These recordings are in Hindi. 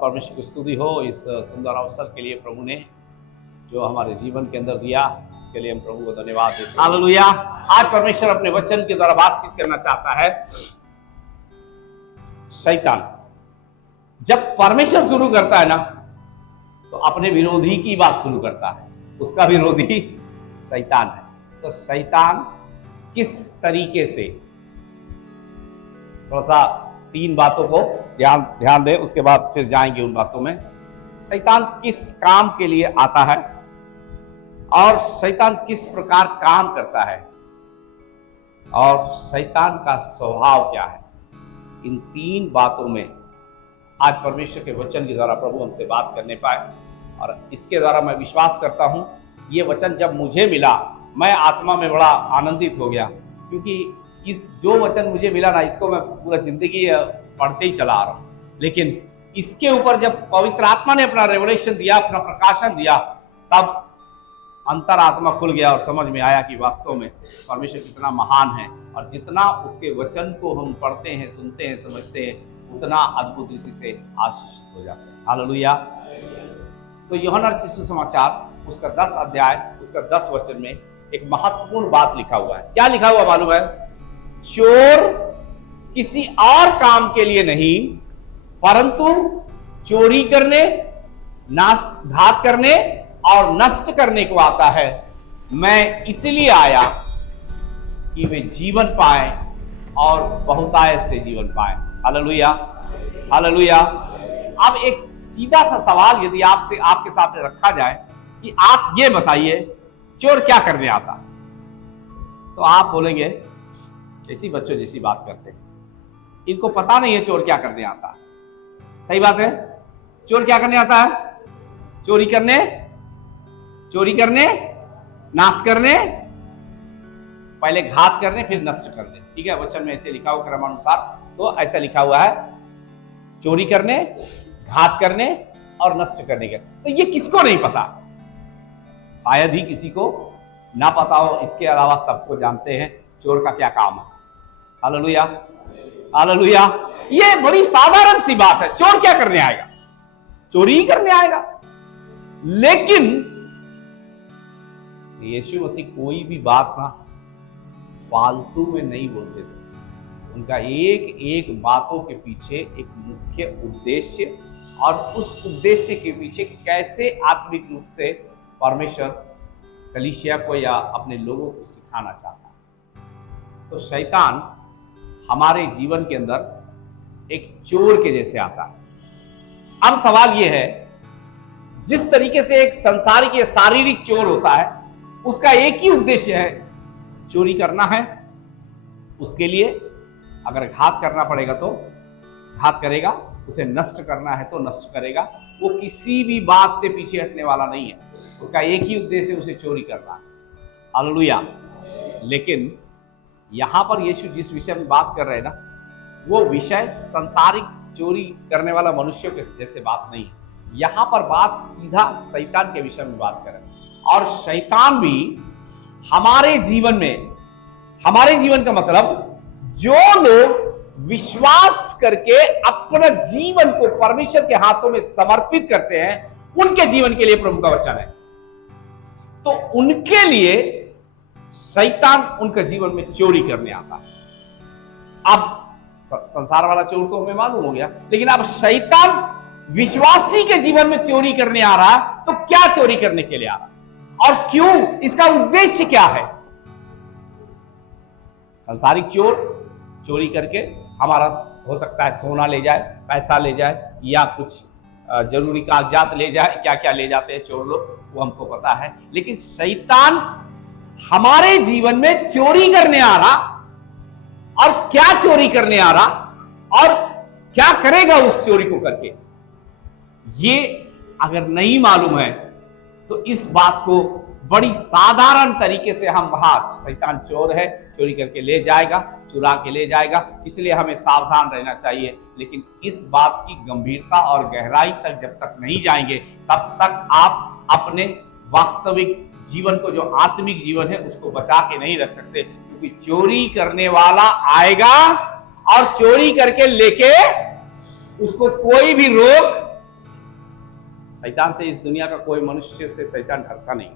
परमेश्वर की स्तुति हो इस सुंदर अवसर के लिए प्रभु ने जो हमारे जीवन के अंदर दिया, इसके लिए हम प्रभु को धन्यवाद देते हैं। हालेलुया। आज परमेश्वर अपने वचन के द्वारा बातचीत करना चाहता है। शैतान जब परमेश्वर शुरू करता है ना, तो अपने विरोधी की बात शुरू करता है। उसका विरोधी शैतान है। तो शैतान किस तरीके से, थोड़ा सा 3 बातों को ध्यान दें, उसके बाद फिर जाएंगे उन बातों में। शैतान किस काम के लिए आता है और शैतान किस प्रकार काम करता है और शैतान का स्वभाव क्या है, इन 3 बातों में आज परमेश्वर के वचन के द्वारा प्रभु हमसे बात करने पाए। और इसके द्वारा मैं विश्वास करता हूं, ये वचन जब मुझे मिला, मैं आत्मा में बड़ा आनंदित हो गया, क्योंकि इस जो वचन मुझे मिला ना, इसको मैं पूरा जिंदगी पढ़ते ही चला आ रहा हूं। लेकिन इसके ऊपर जब पवित्र आत्मा ने अपना रेवलेशन दिया, अपना प्रकाशन दिया, तब अंतरात्मा खुल गया और समझ में आया कि वास्तव में परमेश्वर कितना महान है। और जितना उसके वचन को हम पढ़ते हैं, सुनते हैं, समझते हैं, उतना अद्भुत रीति से आशीषित हो जाते हैं। हालेलुया। तो यूहन्ना रचित सुसमाचार उसका 10 अध्याय उसका 10 वचन में एक महत्वपूर्ण बात लिखा हुआ है। क्या लिखा हुआ मालूम है? चोर किसी और काम के लिए नहीं, परंतु चोरी करने, नाश घात करने और नष्ट करने को आता है। मैं इसलिए आया कि वे जीवन पाए और बहुतायत से जीवन पाए। Hallelujah, hallelujah. अब एक सीधा सा सवाल यदि आपके सामने रखा जाए कि आप ये बताइए, चोर क्या करने आता? तो आप बोलेंगे ऐसी बच्चों जैसी बात करते हैं, इनको पता नहीं है चोर क्या करने आता है। सही बात है। चोर क्या करने आता है? चोरी करने, नाश करने, पहले घात करने, फिर नष्ट करने। ठीक है, वचन में ऐसे लिखा हुआ क्रमानुसार, तो ऐसा लिखा हुआ है, चोरी करने, घात करने और नष्ट करने का। तो ये किसको नहीं पता? शायद ही किसी को ना पता हो। इसके अलावा सबको जानते हैं चोर का क्या काम है। Hallelujah, hallelujah. ये बड़ी साधारण सी बात है। चोर क्या करने आएगा? चोरी ही करने आएगा। लेकिन यीशु मसीह कोई भी बात ना फालतू में नहीं बोलते थे। उनका एक एक बातों के पीछे एक मुख्य उद्देश्य, और उस उद्देश्य के पीछे कैसे आत्मिक रूप से परमेश्वर कलीसिया को या अपने लोगों को सिखाना चाहता है। तो शैतान हमारे जीवन के अंदर एक चोर के जैसे आता है। अब सवाल यह है, जिस तरीके से एक संसारिक या शारीरिक चोर होता है, उसका एक ही उद्देश्य है, चोरी करना है। उसके लिए अगर घात करना पड़ेगा तो घात करेगा, उसे नष्ट करना है तो नष्ट करेगा। वो किसी भी बात से पीछे हटने वाला नहीं है। उसका एक ही उद्देश्य है, उसे चोरी करना है। हालेलुया। लेकिन यहां पर यीशु जिस विषय में बात कर रहे हैं ना, वो विषय संसारिक चोरी करने वाला मनुष्यों के जैसे बात नहीं है। यहां पर बात सीधा शैतान के विषय में बात कर रहे हैं। और शैतान भी हमारे जीवन में, हमारे जीवन का मतलब जो लोग विश्वास करके अपना जीवन को परमेश्वर के हाथों में समर्पित करते हैं, उनके जीवन के लिए प्रभु का वचन है। तो उनके लिए शैतान उनके जीवन में चोरी करने आता है। अब संसार वाला चोर तो हमें मालूम हो गया, लेकिन अब शैतान विश्वासी के जीवन में चोरी करने आ रहा है। तो क्या चोरी करने के लिए आ रहा है और क्यों? इसका उद्देश्य क्या है? संसारिक चोर चोरी करके हमारा हो सकता है सोना ले जाए, पैसा ले जाए, या कुछ जरूरी कागजात ले जाए। क्या क्या ले जाते हैं चोर लोग, वो हमको पता है। लेकिन शैतान हमारे जीवन में चोरी करने आ रहा, और क्या चोरी करने आ रहा और क्या करेगा उस चोरी को करके, ये अगर नहीं मालूम है तो इस बात को बड़ी साधारण तरीके से हम शैतान चोर है, चोरी करके ले जाएगा, चुरा के ले जाएगा, इसलिए हमें सावधान रहना चाहिए। लेकिन इस बात की गंभीरता और गहराई तक जब तक नहीं जाएंगे, तब तक आप अपने वास्तविक जीवन को, जो आत्मिक जीवन है, उसको बचा के नहीं रख सकते। क्योंकि चोरी करने वाला आएगा और चोरी करके लेके उसको कोई भी रोक शैतान से इस दुनिया का कोई मनुष्य से शैतान डरता नहीं।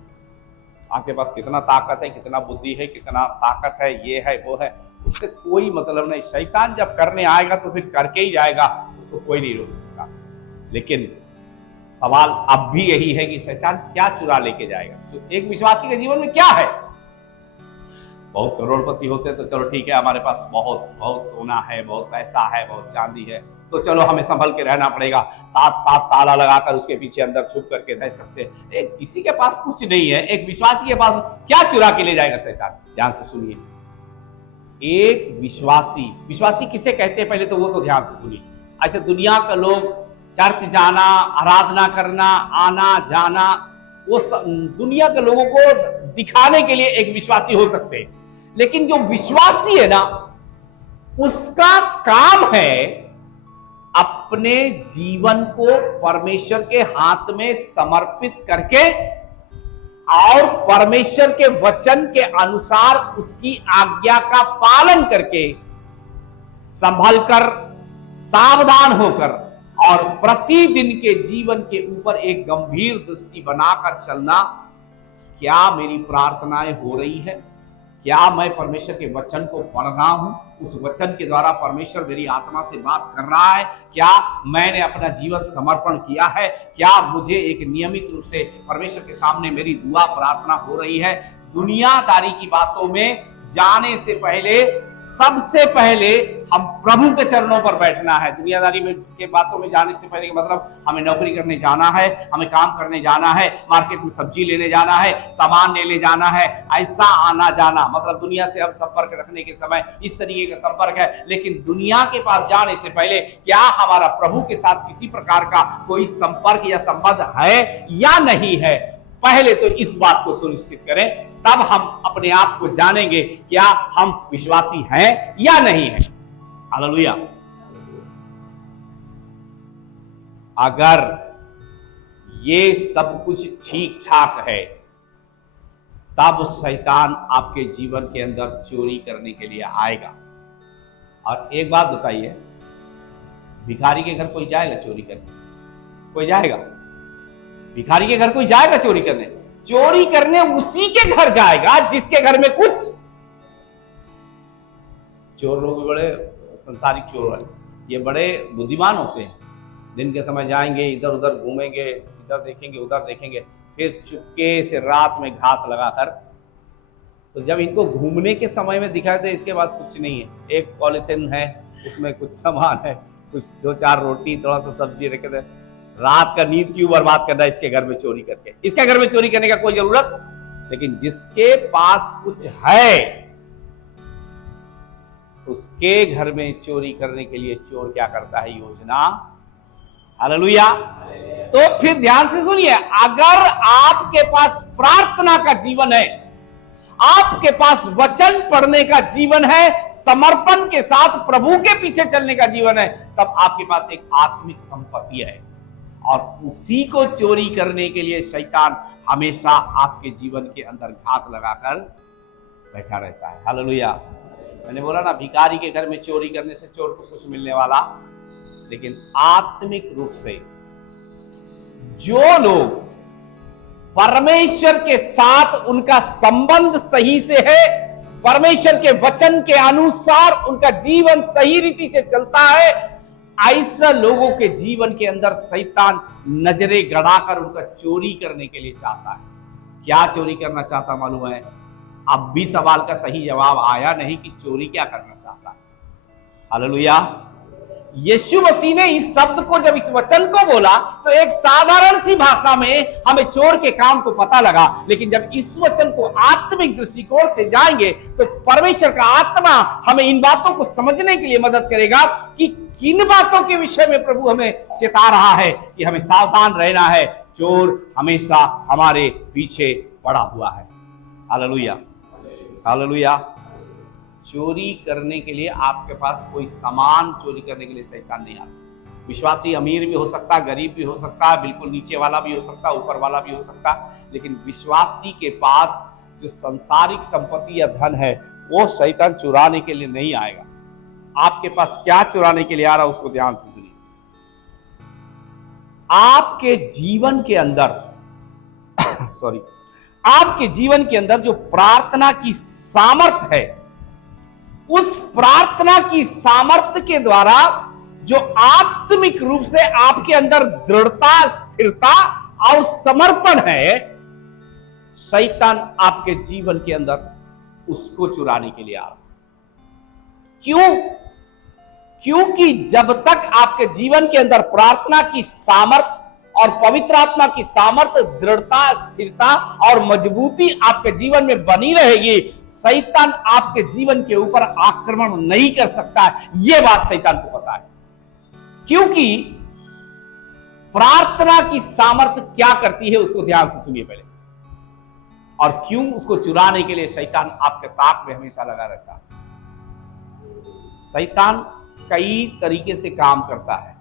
आपके पास कितना ताकत है, कितना बुद्धि है, कितना ताकत है, ये है वो है, उससे कोई मतलब नहीं। शैतान जब करने आएगा तो फिर करके ही जाएगा, उसको कोई नहीं रोक सकता। लेकिन सवाल अब भी यही है कि शैतान क्या चुरा लेके जाएगा। तो एक विश्वासी के जीवन में क्या है? बहुत करोड़पति होते तो चलो ठीक है, हमारे पास बहुत बहुत सोना है, बहुत पैसा है, बहुत चांदी है, तो चलो हमें संभल के रहना पड़ेगा, साथ साथ ताला लगाकर उसके पीछे अंदर छुप करके रह सकते हैं। एक किसी के पास कुछ नहीं है, एक विश्वासी के पास क्या चुरा के ले जाएगा शैतान? ध्यान से सुनिए, एक विश्वासी किसे कहते हैं पहले तो वो तो ध्यान से सुनिए। ऐसे दुनिया का लोग चर्च जाना, आराधना करना, आना जाना, वो दुनिया के लोगों को दिखाने के लिए एक विश्वासी हो सकते हैं, लेकिन जो विश्वासी है ना, उसका काम है अपने जीवन को परमेश्वर के हाथ में समर्पित करके और परमेश्वर के वचन के अनुसार उसकी आज्ञा का पालन करके, संभलकर, सावधान होकर और प्रतिदिन के जीवन के ऊपर एक गंभीर दृष्टि बनाकर चलना। क्या मेरी प्रार्थनाएं हो रही है? क्या मैं परमेश्वर के वचन को पढ़ रहा हूं? उस वचन के द्वारा परमेश्वर मेरी आत्मा से बात कर रहा है? क्या मैंने अपना जीवन समर्पण किया है? क्या मुझे एक नियमित रूप से परमेश्वर के सामने मेरी दुआ प्रार्थना हो रही है? दुनियादारी की बातों में जाने से पहले सबसे पहले हम प्रभु के चरणों पर बैठना है। दुनियादारी में के बातों में जाने से पहले मतलब हमें नौकरी करने जाना है, हमें काम करने जाना है, मार्केट में सब्जी लेने जाना है, सामान लेने जाना है, ऐसा आना जाना, मतलब दुनिया से हम संपर्क रखने के समय इस तरीके का संपर्क है। लेकिन दुनिया के पास जाने से पहले क्या हमारा प्रभु के साथ किसी प्रकार का कोई संपर्क या संबंध है या नहीं है? पहले तो इस बात को सुनिश्चित करें, तब हम अपने आप को जानेंगे क्या हम विश्वासी हैं या नहीं हैं। हालेलुया। अगर ये सब कुछ ठीक ठाक है, तब शैतान आपके जीवन के अंदर चोरी करने के लिए आएगा। और एक बात बताइए, भिखारी के घर कोई जाएगा चोरी करने? कोई जाएगा? भिखारी के घर कोई जाएगा चोरी करने? चोरी करने उसी के घर जाएगा जिसके घर में कुछ। चोर लोग बड़े संसारिक चोर वाले, ये बड़े बुद्धिमान होते हैं। दिन के समय जाएंगे, इधर उधर घूमेंगे, इधर देखेंगे उधर देखेंगे, फिर चुपके से रात में घात लगाकर, तो जब इनको घूमने के समय में दिखाई दे इसके पास कुछ नहीं है, एक पॉलिथीन है उसमें कुछ सामान है, कुछ 2-4 रोटी, थोड़ा सा सब्जी रखे थे, रात का नींद क्यों बर्बाद करना है इसके घर में चोरी करके? इसके घर में चोरी करने का कोई जरूरत। लेकिन जिसके पास कुछ है उसके घर में चोरी करने के लिए चोर क्या करता है? योजना। हालेलुया। तो फिर ध्यान से सुनिए, अगर आपके पास प्रार्थना का जीवन है, आपके पास वचन पढ़ने का जीवन है, समर्पण के साथ प्रभु के पीछे चलने का जीवन है, तब आपके पास एक आत्मिक संपत्ति है। और उसी को चोरी करने के लिए शैतान हमेशा आपके जीवन के अंदर घात लगाकर बैठा रहता है। हालेलुया। मैंने बोला ना, भिखारी के घर में चोरी करने से चोर को कुछ मिलने वाला, लेकिन आत्मिक रूप से जो लोग परमेश्वर के साथ उनका संबंध सही से है, परमेश्वर के वचन के अनुसार उनका जीवन सही रीति से चलता है, ऐसा लोगों के जीवन के अंदर शैतान नजरें गड़ाकर उनका चोरी करने के लिए चाहता है। क्या चोरी करना चाहता मालूम है? अब भी सवाल का सही जवाब आया नहीं कि चोरी क्या करना चाहता है। हालेलुया। यीशु मसीह ने इस शब्द को, जब इस वचन को बोला, तो एक साधारण सी भाषा में हमें चोर के काम को पता लगा, लेकिन जब इस वचन को आत्मिक दृष्टिकोण से जाएंगे तो परमेश्वर का आत्मा हमें इन बातों को समझने के लिए मदद करेगा कि किन बातों के विषय में प्रभु हमें चेता रहा है कि हमें सावधान रहना है। चोर हमेशा हमारे पीछे पड़ा हुआ है। हालेलुया। हालेलुया। चोरी करने के लिए आपके पास कोई सामान चोरी करने के लिए शैतान नहीं आता। विश्वासी अमीर भी हो सकता, गरीब भी हो सकता, बिल्कुल नीचे वाला भी हो सकता, ऊपर वाला भी हो सकता, लेकिन विश्वासी के पास जो संसारिक संपत्ति या धन है वो शैतान चुराने के लिए नहीं आएगा। आपके पास क्या चुराने के लिए आ रहा है उसको ध्यान से सुनिए। आपके जीवन के अंदर सॉरी, आपके जीवन के अंदर जो प्रार्थना की सामर्थ है, उस प्रार्थना की सामर्थ्य के द्वारा जो आत्मिक रूप से आपके अंदर दृढ़ता, स्थिरता और समर्पण है, शैतान आपके जीवन के अंदर उसको चुराने के लिए आ रहा है। क्यों? क्योंकि जब तक आपके जीवन के अंदर प्रार्थना की सामर्थ और पवित्र आत्मा की सामर्थ्य, दृढ़ता, स्थिरता और मजबूती आपके जीवन में बनी रहेगी, शैतान आपके जीवन के ऊपर आक्रमण नहीं कर सकता है। यह बात शैतान को पता है। क्योंकि प्रार्थना की सामर्थ्य क्या करती है, उसको ध्यान से सुनिए पहले, और क्यों उसको चुराने के लिए शैतान आपके ताक में हमेशा लगा रहता है। शैतान कई तरीके से काम करता है।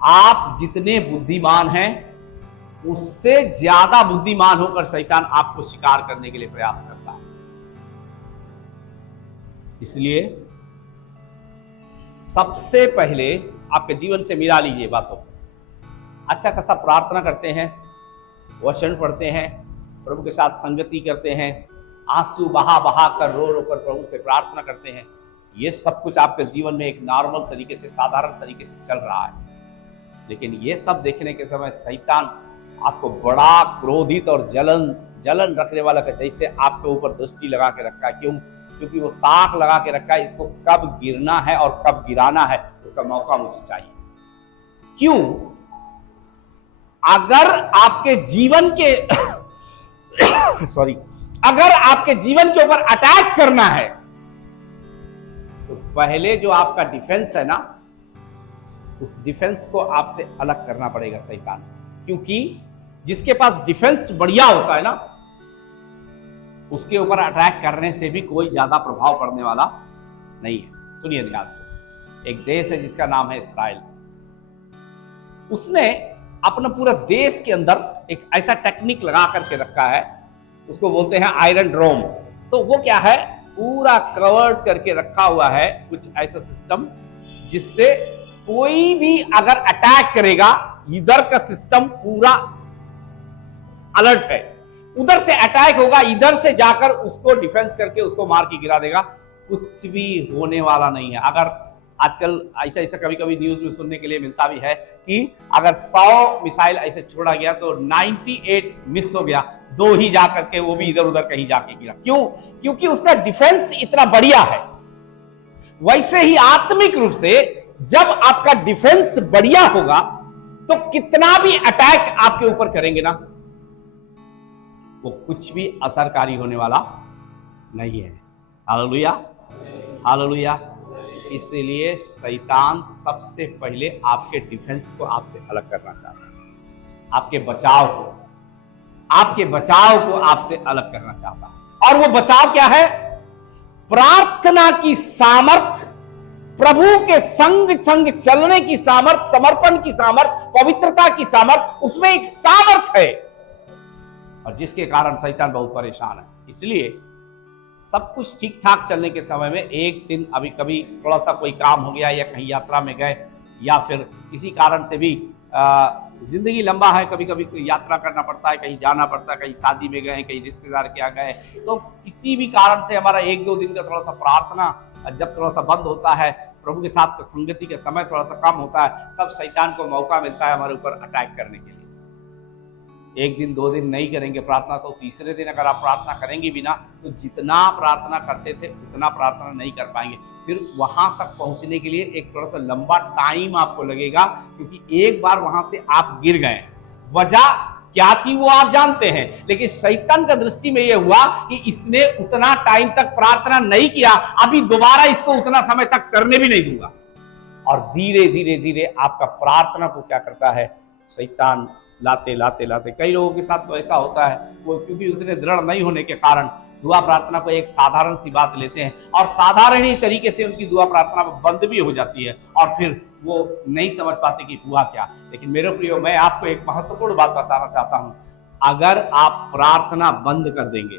आप जितने बुद्धिमान हैं, उससे ज्यादा बुद्धिमान होकर शैतान आपको शिकार करने के लिए प्रयास करता है। इसलिए सबसे पहले आपके जीवन से मिला लीजिए बातों को। अच्छा खासा प्रार्थना करते हैं, वचन पढ़ते हैं, प्रभु के साथ संगति करते हैं, आंसू बहा बहा कर रो रो कर प्रभु से प्रार्थना करते हैं। ये सब कुछ आपके जीवन में एक नॉर्मल तरीके से, साधारण तरीके से चल रहा है। लेकिन ये सब देखने के समय शैतान आपको बड़ा क्रोधित और जलन रखने वाला का जैसे आपके ऊपर दृष्टि लगा के रखा है। क्यों? क्योंकि वो ताक लगा के रखा है, इसको कब गिरना है और कब गिराना है उसका मौका मुझे चाहिए। क्यों? अगर आपके जीवन के अगर आपके जीवन के ऊपर अटैक करना है, तो पहले जो आपका डिफेंस है ना, उस डिफेंस को आपसे अलग करना पड़ेगा शैतान। क्योंकि जिसके पास डिफेंस बढ़िया होता है ना, उसके ऊपर अटैक करने से भी कोई ज्यादा प्रभाव पड़ने वाला नहीं है। सुनिए ध्यान से। एक देश है जिसका नाम है इस्राइल। उसने अपना पूरा देश के अंदर एक ऐसा टेक्निक लगा करके रखा है, उसको बोलते हैं आयरन डोम। तो वो क्या है, पूरा कवर्ड करके रखा हुआ है कुछ ऐसा सिस्टम जिससे कोई भी अगर अटैक करेगा, इधर का सिस्टम पूरा अलर्ट है, उधर से अटैक होगा, इधर से जाकर उसको डिफेंस करके उसको मार के गिरा देगा, कुछ भी होने वाला नहीं है। अगर आजकल ऐसा कभी कभी न्यूज में सुनने के लिए मिलता भी है कि अगर 100 मिसाइल ऐसे छोड़ा गया तो 98 मिस हो गया, 2 ही जाकर के वो भी इधर उधर कहीं जाके गिरा। क्यों? क्योंकि उसका डिफेंस इतना बढ़िया है। वैसे ही आत्मिक रूप से जब आपका डिफेंस बढ़िया होगा तो कितना भी अटैक आपके ऊपर करेंगे ना, वो कुछ भी असरकारी होने वाला नहीं है। Hallelujah, hallelujah. इसलिए शैतान सबसे पहले आपके डिफेंस को आपसे अलग करना चाहता है, आपके बचाव को आपसे अलग करना चाहता है। और वो बचाव क्या है? प्रार्थना की सामर्थ, प्रभु के संग चलने की सामर्थ, समर्पण की सामर्थ, पवित्रता की सामर्थ, उसमें एक सामर्थ है, और जिसके कारण शैतान बहुत परेशान है। इसलिए सब कुछ ठीक ठाक चलने के समय में एक दिन अभी कभी थोड़ा सा कोई काम हो गया, या कहीं यात्रा में गए, या फिर किसी कारण से भी जिंदगी लंबा है, कभी कभी यात्रा करना पड़ता है, कहीं जाना पड़ता है, कहीं शादी में गए, कहीं रिश्तेदार के यहाँ गए, तो किसी भी कारण से हमारा 1-2 दिन का थोड़ा सा प्रार्थना जब थोड़ा सा बंद होता है, प्रभु के साथ संगति का समय थोड़ा सा कम होता है, तब शैतान को मौका मिलता है हमारे ऊपर अटैक करने के लिए। 1 दिन 2 दिन नहीं करेंगे प्रार्थना, तो तीसरे दिन अगर आप प्रार्थना करेंगे भी ना, तो जितना प्रार्थना करते थे उतना प्रार्थना नहीं कर पाएंगे। फिर वहां तक पहुंचने के लिए एक थोड़ा सा लंबा टाइम आपको लगेगा, क्योंकि एक बार वहां से आप गिर गए। वजह क्या थी वो आप जानते हैं, लेकिन शैतान का दृष्टि में यह हुआ कि इसने उतना टाइम तक प्रार्थना नहीं किया, अभी दोबारा इसको उतना समय तक करने भी नहीं दूंगा। और धीरे धीरे धीरे आपका प्रार्थना को क्या करता है, शैतान लाते कई लोगों के साथ तो ऐसा होता है, वो क्योंकि उतने दृढ़ नहीं होने के कारण दुआ प्रार्थना को एक साधारण सी बात लेते हैं, और साधारण ही तरीके से उनकी दुआ प्रार्थना बंद भी हो जाती है, और फिर वो नहीं समझ पाते कि हुआ क्या। लेकिन मेरे प्रियो, मैं आपको एक महत्वपूर्ण बात बताना चाहता हूं, अगर आप प्रार्थना बंद कर देंगे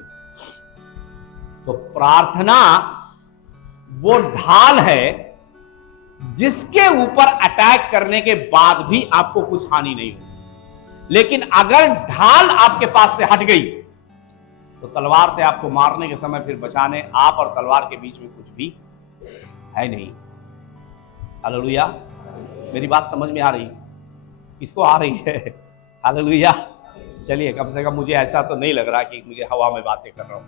तो प्रार्थना वो ढाल है जिसके ऊपर अटैक करने के बाद भी आपको कुछ हानि नहीं होगी। लेकिन अगर ढाल आपके पास से हट गई तो तलवार से आपको मारने के समय फिर बचाने आप और तलवार के बीच में कुछ भी है नहीं। हालेलुया। मेरी बात समझ में आ रही? किसको आ रही है? हालेलुया। चलिए, कम से कम मुझे ऐसा तो नहीं लग रहा कि मुझे हवा में बातें कर रहा हूं।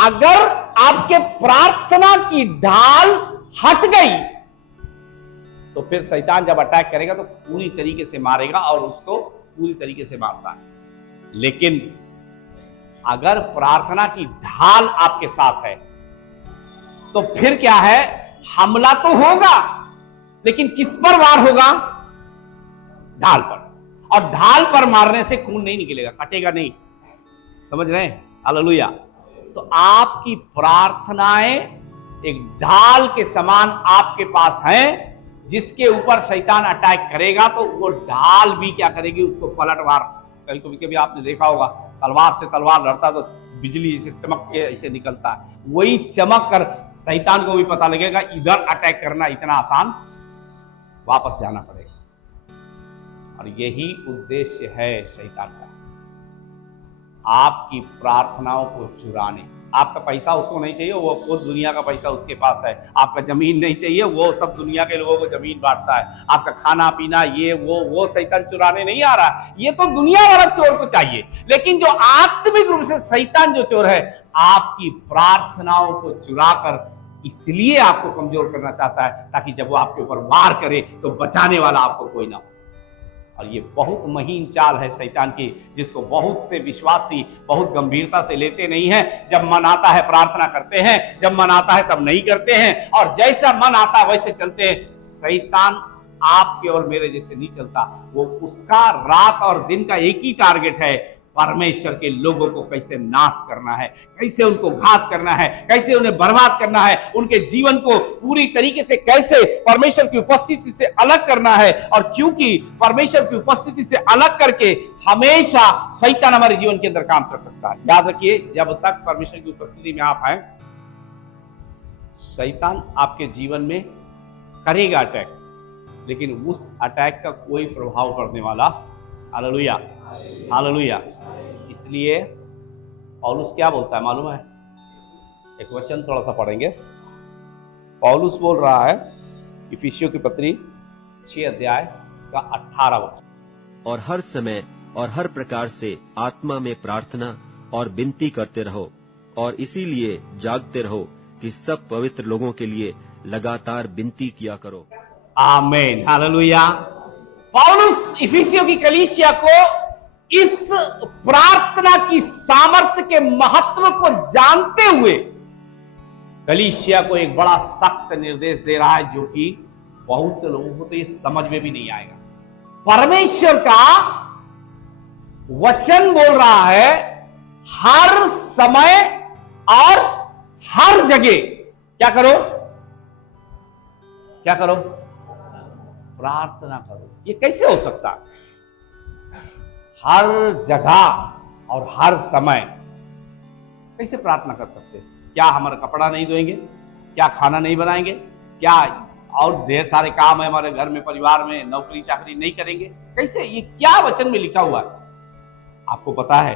अगर आपके प्रार्थना की ढाल हट गई तो फिर शैतान जब अटैक करेगा तो पूरी तरीके से मारेगा और उसको पूरी तरीके से मारता है। लेकिन अगर प्रार्थना की ढाल आपके साथ है तो फिर क्या है, हमला तो होगा लेकिन किस पर वार होगा? ढाल पर। और ढाल पर मारने से खून नहीं निकलेगा, कटेगा नहीं। समझ रहे हैं? हालेलुया। तो आपकी प्रार्थनाएं एक ढाल के समान आपके पास हैं, जिसके ऊपर शैतान अटैक करेगा तो वो ढाल भी क्या करेगी, उसको पलटवार। कभी कभी आपने देखा होगा तलवार से तलवार लड़ता तो बिजली ऐसे चमक के ऐसे निकलता है, वही चमक कर शैतान को भी पता लगेगा इधर अटैक करना इतना आसान, वापस जाना पड़ेगा। और यही उद्देश्य है शैतान का, आपकी प्रार्थनाओं को चुराने। आपका पैसा उसको नहीं चाहिए, वो दुनिया का पैसा उसके पास है। आपका जमीन नहीं चाहिए, वो सब दुनिया के लोगों को जमीन बांटता है। आपका खाना पीना ये वो शैतान चुराने नहीं आ रहा, ये तो दुनिया वाला चोर को चाहिए। लेकिन जो आत्मिक रूप से शैतान जो चोर है, आपकी प्रार्थनाओं को चुराकर इसलिए आपको कमजोर करना चाहता है ताकि जब वो आपके ऊपर वार करे तो बचाने वाला आपको कोई ना हो। और ये बहुत महीन चाल है शैतान की, जिसको बहुत से विश्वासी बहुत गंभीरता से लेते नहीं हैं। जब मन आता है प्रार्थना करते हैं, जब मन आता है तब नहीं करते हैं, और जैसा मन आता वैसे चलते हैं। शैतान आपके और मेरे जैसे नहीं चलता, वो उसका रात और दिन का एक ही टारगेट है, परमेश्वर के लोगों को कैसे नाश करना है, कैसे उनको घात करना है, कैसे उन्हें बर्बाद करना है, उनके जीवन को पूरी तरीके से कैसे परमेश्वर की उपस्थिति से अलग करना है। और क्योंकि परमेश्वर की उपस्थिति से अलग करके हमेशा शैतान हमारे जीवन के अंदर काम कर सकता है। याद रखिए, जब तक परमेश्वर की उपस्थिति में आप हैं, शैतान आपके जीवन में करेगा अटैक, लेकिन उस अटैक का कोई प्रभाव पड़ने वाला, हालेलुया हालेलुया। इसलिए पौलुस क्या बोलता है मालूम है? एक वचन थोड़ा सा पढ़ेंगे। पौलुस बोल रहा है इफिसियों की पत्री 6 अध्याय उसका 18 वचन। और हर समय और हर प्रकार से आत्मा में प्रार्थना और विनती करते रहो, और इसीलिए जागते रहो कि सब पवित्र लोगों के लिए लगातार विनती किया करो। आमीन हालेलुया। पौलुस इफिसियों की कलीसिया को इस प्रार्थना की सामर्थ्य के महत्व को जानते हुए कलीसिया को एक बड़ा सख्त निर्देश दे रहा है, जो कि बहुत से लोगों को तो ये समझ में भी नहीं आएगा। परमेश्वर का वचन बोल रहा है हर समय और हर जगह क्या करो, क्या करो? प्रार्थना करो। ये कैसे हो सकता है? हर जगह और हर समय कैसे प्रार्थना कर सकते हैं? क्या हमारा कपड़ा नहीं धोएंगे? क्या खाना नहीं बनाएंगे? क्या और ढेर सारे काम है हमारे घर में, परिवार में, नौकरी चाकरी नहीं करेंगे? कैसे? ये क्या वचन में लिखा हुआ है? आपको पता है,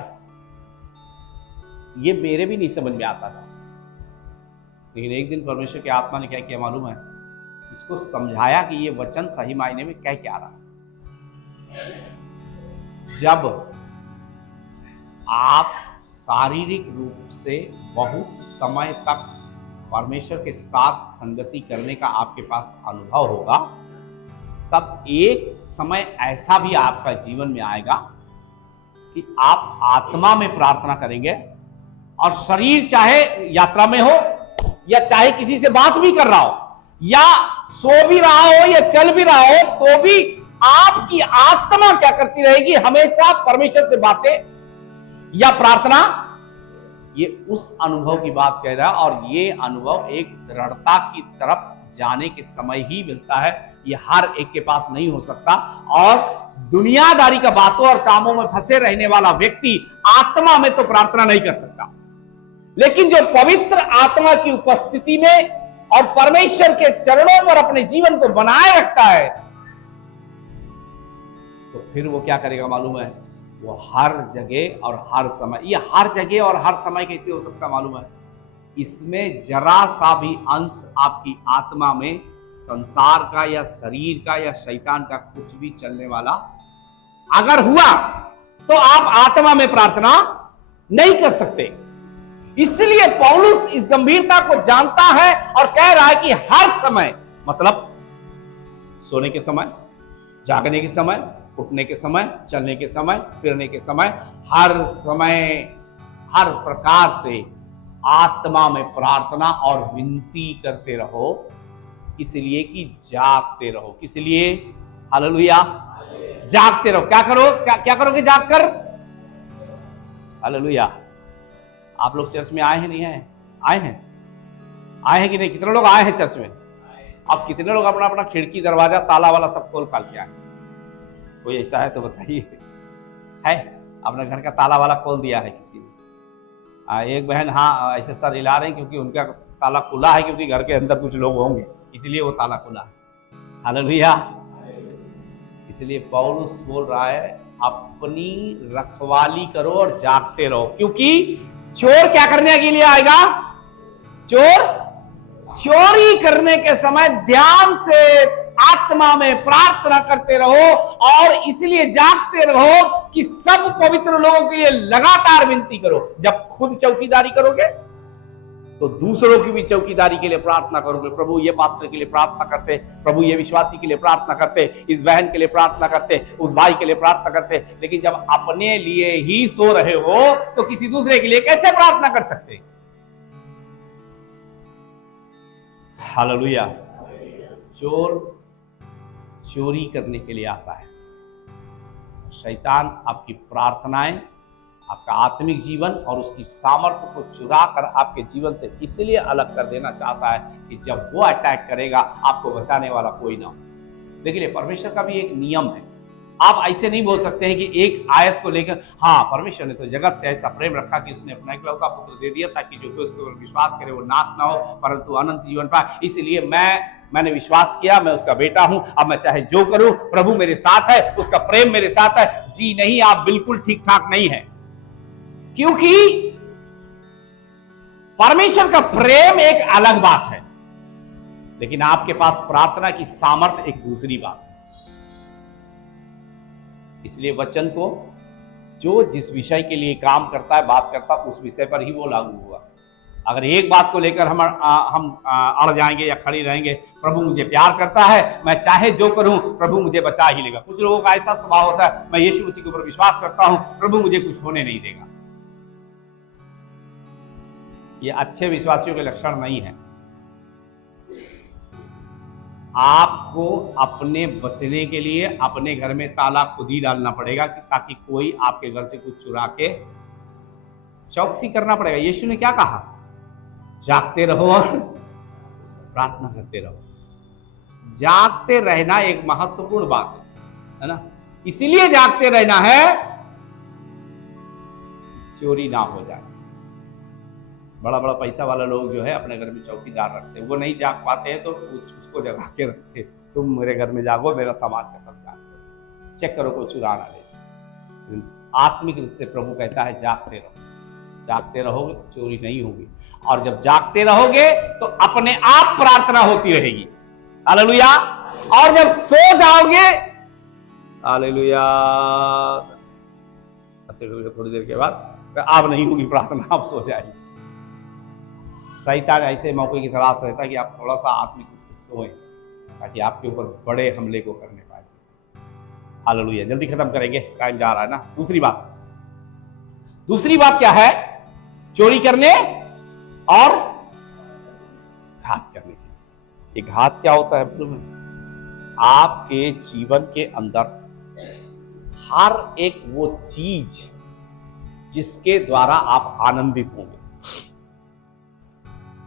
ये मेरे भी नहीं समझ में आता था, लेकिन एक दिन परमेश्वर की आत्मा ने क्या किया मालूम है? इसको समझाया कि ये वचन सही मायने में कह क्या रहा है। जब आप शारीरिक रूप से बहुत समय तक परमेश्वर के साथ संगति करने का आपके पास अनुभव होगा, तब एक समय ऐसा भी आपका जीवन में आएगा कि आप आत्मा में प्रार्थना करेंगे और शरीर चाहे यात्रा में हो या चाहे किसी से बात भी कर रहा हो या सो भी रहा हो या चल भी रहा हो, तो भी आपकी आत्मा क्या करती रहेगी? हमेशा परमेश्वर से बातें या प्रार्थना। ये उस अनुभव की बात कह रहा है, और ये अनुभव एक दृढ़ता की तरफ जाने के समय ही मिलता है। ये हर एक के पास नहीं हो सकता। और दुनियादारी का बातों और कामों में फंसे रहने वाला व्यक्ति आत्मा में तो प्रार्थना नहीं कर सकता, लेकिन जो पवित्र आत्मा की उपस्थिति में और परमेश्वर के चरणों पर अपने जीवन को बनाए रखता है, तो फिर वो क्या करेगा मालूम है? वो हर जगह और हर समय, ये हर जगह और हर समय कैसे हो सकता मालूम है? इसमें जरा सा भी अंश आपकी आत्मा में संसार का या शरीर का या शैतान का कुछ भी चलने वाला अगर हुआ तो आप आत्मा में प्रार्थना नहीं कर सकते। इसलिए पौलुस इस गंभीरता को जानता है और कह रहा है कि हर समय, मतलब सोने के समय, जागने के समय, उठने के समय, चलने के समय, फिरने के समय, हर समय हर प्रकार से आत्मा में प्रार्थना और विनती करते रहो, इसलिए कि जागते रहो। किस लिए? हालेलुया, जागते रहो। क्या करो? क्या करोगे जागकर? हालेलुया। आप लोग चर्च में आए हैं नहीं आए? आए हैं कि नहीं? कितने लोग आए हैं चर्च में? अब कितने लोग अपना अपना खिड़की दरवाजा ताला वाला सब खोल काल के आए? कोई ऐसा है तो बताइए। है अपने घर का ताला वाला खोल दिया है किसी ने? एक बहन हाँ ऐसे सर हिला रहे हैं क्योंकि उनका ताला खुला है, क्योंकि घर के अंदर कुछ लोग होंगे इसलिए वो ताला खुला है। हालेलुया। इसलिए पौलुस बोल रहा है अपनी रखवाली करो और जागते रहो, क्योंकि चोर क्या करने के लिए आएगा? चोर चोरी करने के समय ध्यान से आत्मा में प्रार्थना करते रहो और इसलिए जागते रहो कि सब पवित्र लोगों के लिए लगातार विनती करो। जब खुद चौकीदारी करोगे तो दूसरों की भी चौकीदारी के लिए प्रार्थना करोगे। प्रभु ये पास्टर के लिए प्रार्थना करते, प्रभु ये विश्वासी के लिए प्रार्थना करते, इस बहन के लिए प्रार्थना करते, उस भाई के लिए प्रार्थना करते। लेकिन जब अपने लिए ही सो रहे हो तो किसी दूसरे के लिए कैसे प्रार्थना कर सकते? हालेलुया। चोर चोरी करने के लिए आता है। शैतान आपकी प्रार्थनाएं, आपका आत्मिक जीवन और उसकी सामर्थ्य को चुरा कर आपके जीवन से इसलिए अलग कर देना चाहता है कि जब वो अटैक करेगा आपको बचाने वाला कोई ना हो। देखिए परमेश्वर का भी एक नियम है। आप ऐसे नहीं बोल सकते हैं कि एक आयत को लेकर हाँ परमेश्वर ने तो जगत से ऐसा प्रेम रखा कि उसने अपना इकलौता पुत्र दे दिया ताकि जो कोई उसके ऊपर विश्वास करे वो नाश ना हो परंतु अनंत जीवन पाए। इसलिए मैंने विश्वास किया, मैं उसका बेटा हूं, अब मैं चाहे जो करूं प्रभु मेरे साथ है, उसका प्रेम मेरे साथ है। जी नहीं, आप बिल्कुल ठीक ठाक नहीं है, क्योंकि परमेश्वर का प्रेम एक अलग बात है, लेकिन आपके पास प्रार्थना की सामर्थ्य एक दूसरी बात है। इसलिए वचन को जो जिस विषय के लिए काम करता है, बात करता है, उस विषय पर ही वो लागू हुआ। अगर एक बात को लेकर हम अड़ जाएंगे या खड़ी रहेंगे, प्रभु मुझे प्यार करता है, मैं चाहे जो करूं प्रभु मुझे बचा ही लेगा। कुछ लोगों का ऐसा स्वभाव होता है, मैं यीशु मसीह के ऊपर विश्वास करता हूं, प्रभु मुझे कुछ होने नहीं देगा। ये अच्छे विश्वासियों के लक्षण नहीं है। आपको अपने बचने के लिए अपने घर में ताला खुद ही डालना पड़ेगा ताकि कोई आपके घर से कुछ चुरा के, चौकसी करना पड़ेगा। यीशु ने क्या कहा? जागते रहो और प्रार्थना करते रहो। जागते रहना एक महत्वपूर्ण बात है ना? इसीलिए जागते रहना है चोरी ना हो जाए। बड़ा बड़ा पैसा वाला लोग जो है अपने घर में चौकीदार रखते हैं, वो नहीं जाग पाते हैं तो उसको जगा के रखते, तुम मेरे घर में जागो, मेरा सामान का सब जांच करो, चेक करो कोई चुरा ना ले। आत्मिक रूप से प्रभु कहता है जागते रहो। जागते रहोगे तो चोरी नहीं होगी, और जब जागते रहोगे तो अपने आप प्रार्थना होती रहेगी। हालेलुया। और जब सो जाओगे, हालेलुया, थोड़ी देर के बाद आप नहीं होगी प्रार्थना, आप सो जाएगी। शैतान ऐसे मौके की तलाश रहता है कि आप थोड़ा सा आत्मिक रूप से सोएं ताकि आपके ऊपर बड़े हमले को करने पाए। हालेलुया। जल्दी खत्म करेंगे, टाइम जा रहा है ना। दूसरी बात क्या है? चोरी करने और घात करने की। ये घात क्या होता है? आपके जीवन के अंदर हर एक वो चीज जिसके द्वारा आप आनंदित होंगे,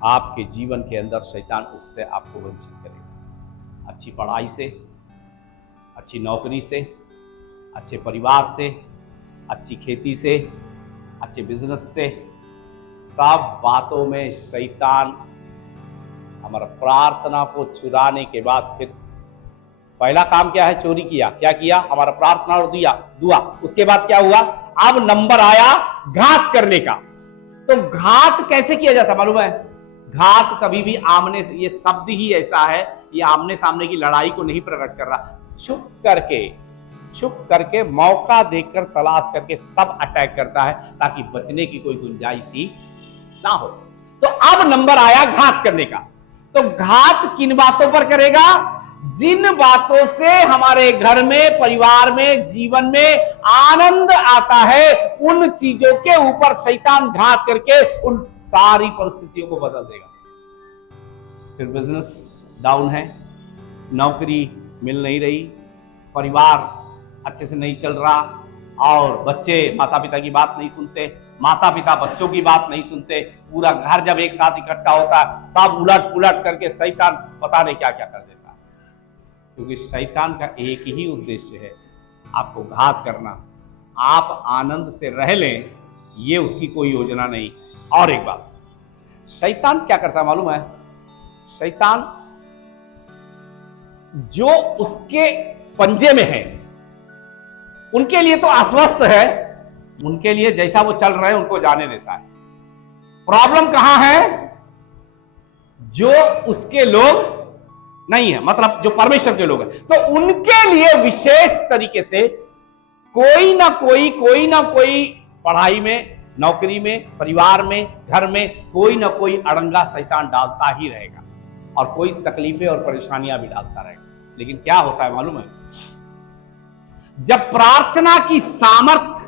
आपके जीवन के अंदर शैतान उससे आपको वंचित करेगा। अच्छी पढ़ाई से, अच्छी नौकरी से, अच्छे परिवार से, अच्छी खेती से, अच्छे बिजनेस से, सब बातों में शैतान हमारा प्रार्थना को चुराने के बाद फिर पहला काम क्या है? चोरी किया। क्या किया? हमारा प्रार्थना और दुआ। उसके बाद क्या हुआ? अब नंबर आया घात करने का। तो घात कैसे किया जाता मालूम है? घात कभी भी आमने, ये शब्द ही ऐसा है, ये आमने सामने की लड़ाई को नहीं प्रकट कर रहा। छुप करके मौका देखकर, तलाश करके तब अटैक करता है, ताकि बचने की कोई गुंजाइश ही ना हो। तो अब नंबर आया घात करने का। तो घात किन बातों पर करेगा? जिन बातों से हमारे घर में, परिवार में, जीवन में आनंद आता है, उन चीजों के ऊपर शैतान घात करके उन सारी परिस्थितियों को बदल देगा। फिर बिजनेस डाउन है, नौकरी मिल नहीं रही, परिवार अच्छे से नहीं चल रहा, और बच्चे माता पिता की बात नहीं सुनते, माता पिता बच्चों की बात नहीं सुनते, पूरा घर जब एक साथ इकट्ठा होता है, सब उलट पुलट करके शैतान पता नहीं क्या क्या कर देता है। क्योंकि शैतान का एक ही उद्देश्य है, आपको घात करना। आप आनंद से रह लें, ये उसकी कोई योजना नहीं। और एक बात, शैतान क्या करता है मालूम है? शैतान जो उसके पंजे में है, उनके लिए तो आश्वस्त है, उनके लिए जैसा वो चल रहे हैं उनको जाने देता है। प्रॉब्लम कहां है? जो उसके लोग नहीं है, मतलब जो परमेश्वर के लोग हैं, तो उनके लिए विशेष तरीके से कोई ना कोई पढ़ाई में, नौकरी में, परिवार में, घर में कोई ना कोई अड़ंगा शैतान डालता ही रहेगा, और कोई तकलीफें और परेशानियां भी डालता रहेगा। लेकिन क्या होता है मालूम है? जब प्रार्थना की सामर्थ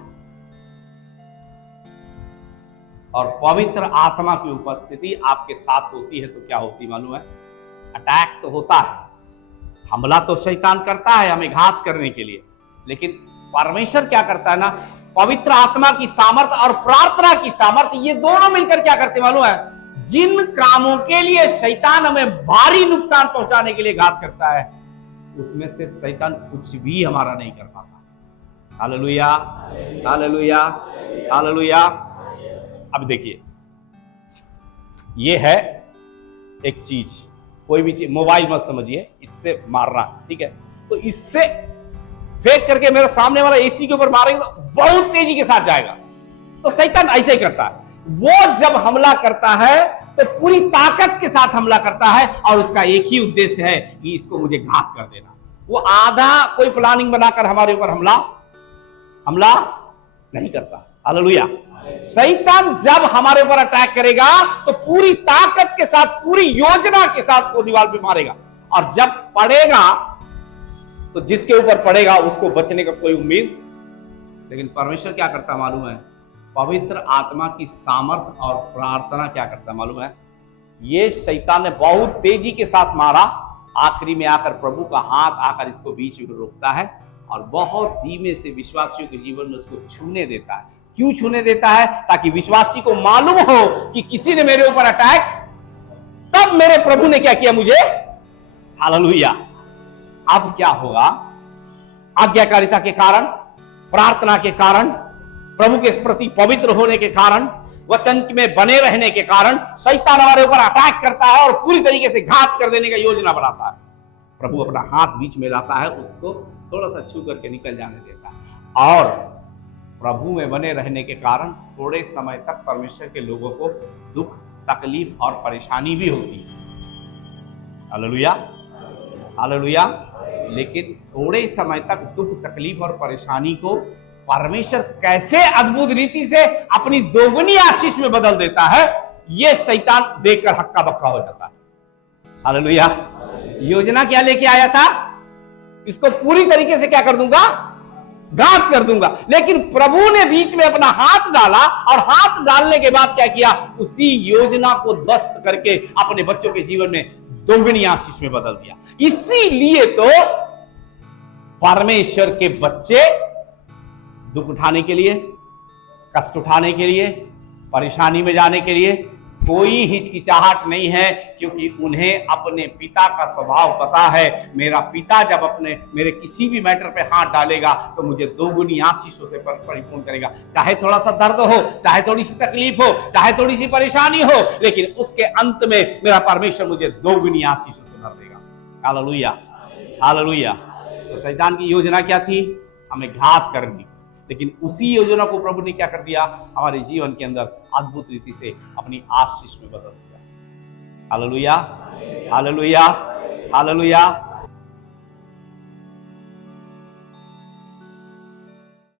और पवित्र आत्मा की उपस्थिति आपके साथ होती है, तो क्या होती मालूम है? अटैक तो होता है, हमला तो शैतान करता है हमें घात करने के लिए, लेकिन परमेश्वर क्या करता है ना, पवित्र आत्मा की सामर्थ और प्रार्थना की सामर्थ, ये दोनों मिलकर क्या करते मालूम है? जिन कामों के लिए शैतान हमें भारी नुकसान पहुंचाने के लिए घात करता है, उसमें से शैतान कुछ भी हमारा नहीं कर पाता। Hallelujah, hallelujah, hallelujah. अब देखिए, ये है एक चीज, कोई भी चीज, मोबाइल मत समझिए, इससे मारना, ठीक है? तो इससे फेंक करके मेरे सामने वाला एसी के ऊपर मारेंगे तो बहुत तेजी के साथ जाएगा। तो शैतान ऐसे ही करता है, वो जब हमला करता है तो पूरी ताकत के साथ हमला करता है, और उसका एक ही उद्देश्य है कि इसको मुझे घात कर देना। वो आधा कोई प्लानिंग बनाकर हमारे ऊपर हमला नहीं करता। हालेलुया। शैतान जब हमारे ऊपर अटैक करेगा तो पूरी ताकत के साथ, पूरी योजना के साथ वो दीवार पे मारेगा, और जब पड़ेगा तो जिसके ऊपर पड़ेगा उसको बचने का कोई उम्मीद। लेकिन परमेश्वर क्या करता मालूम है? पवित्र आत्मा की सामर्थ और प्रार्थना क्या करता मालूम है? ये शैतान ने बहुत तेजी के साथ मारा, आखिरी में आकर प्रभु का हाथ आकर इसको बीच में रोकता है, और बहुत धीमे से विश्वासियों के जीवन में उसको छूने देता है। क्यों छूने देता है? ताकि विश्वासी को मालूम हो कि किसी ने मेरे ऊपर अटैक, तब मेरे प्रभु ने क्या किया मुझे। हालेलुया। अब क्या होगा? आज्ञाकारिता के कारण, प्रार्थना के कारण, प्रभु के प्रति पवित्र होने के कारण, वचन में बने रहने के कारण शैतान हमारे ऊपर अटैक करता है और पूरी तरीके से घात कर देने का योजना बनाता है। प्रभु अपना हाथ बीच में लाता है, उसको थोड़ा सा छू करके निकल जाने देता है, और प्रभु में बने रहने के कारण थोड़े समय तक परमेश्वर के लोगों को दुख, तकलीफ और परेशानी भी होती है। Hallelujah, hallelujah. लेकिन थोड़े समय तक दुख, तकलीफ और परेशानी को परमेश्वर कैसे अद्भुत रीति से अपनी दोगुनी आशीष में बदल देता है, यह शैतान देखकर हक्का बक्का हो जाता है। हालेलुया। योजना क्या लेके आया था? इसको पूरी तरीके से क्या कर दूंगा? घात कर दूंगा। लेकिन प्रभु ने बीच में अपना हाथ डाला, और हाथ डालने के बाद क्या किया? उसी योजना को ध्वस्त करके अपने बच्चों के जीवन में दोगुनी आशीष में बदल दिया। इसीलिए तो परमेश्वर के बच्चे दुख उठाने के लिए, कष्ट उठाने के लिए, परेशानी में जाने के लिए कोई हिचकिचाहट नहीं है, क्योंकि उन्हें अपने पिता का स्वभाव पता है। मेरा पिता जब मेरे किसी भी मैटर पे हाथ डालेगा तो मुझे दोगुनी आशीषों से परिपूर्ण करेगा। चाहे थोड़ा सा दर्द हो, चाहे थोड़ी सी तकलीफ हो, चाहे थोड़ी सी परेशानी हो, लेकिन उसके अंत में मेरा परमेश्वर मुझे दोगुनी आशीषों से भर देगा। Hallelujah, hallelujah. तो शैतान की योजना क्या थी? हमें घात करनी, लेकिन उसी योजना को प्रभु ने क्या कर दिया? हमारे जीवन के अंदर अद्भुत रीति से अपनी आशीष में बदल दिया। Hallelujah, hallelujah, hallelujah.